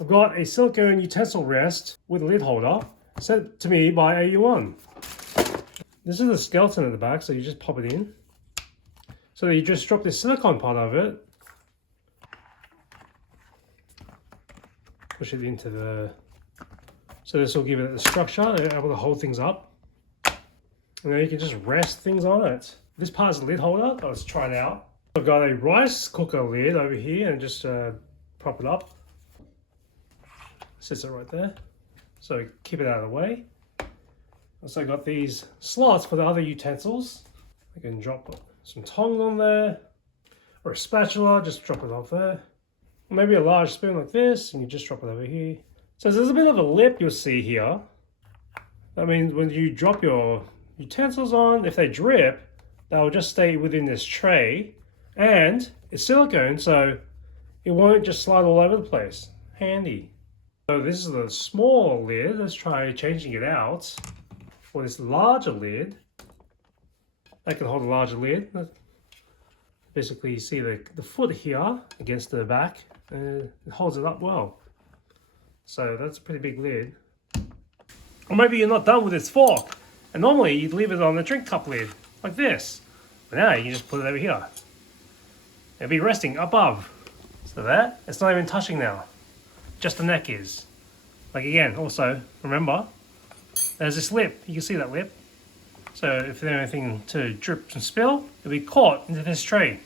I've got a silicone utensil rest with a lid holder sent to me by Auoon. This is the skeleton at the back, so you just pop it in. So you just drop this silicone part of it, push it into the, so this will give it the structure, able to hold things up. And then you can just rest things on it. This part is a lid holder. Let's try it out. I've got a rice cooker lid over here and just prop it up. Sits it right there. So keep it out of the way. Also got these slots for the other utensils. I can drop some tongs on there, or a spatula, just drop it off there. Or maybe a large spoon like this, and you just drop it over here. So there's a bit of a lip you'll see here. That means when you drop your utensils on, if they drip, they'll just stay within this tray. And it's silicone, so it won't just slide all over the place. Handy. So this is the small lid. Let's try changing it out for this larger lid. That can hold a larger lid. Basically, you see the foot here against the back, and it holds it up well. So that's a pretty big lid. Or maybe you're not done with this fork, and normally you'd leave it on the drink cup lid, like this. But now you can just put it over here. It'll be resting above. So that, it's not even touching now. Just the neck is. Like again, also, remember, there's this lip. You can see that lip. So if there's anything to drip and spill, it'll be caught into this tray.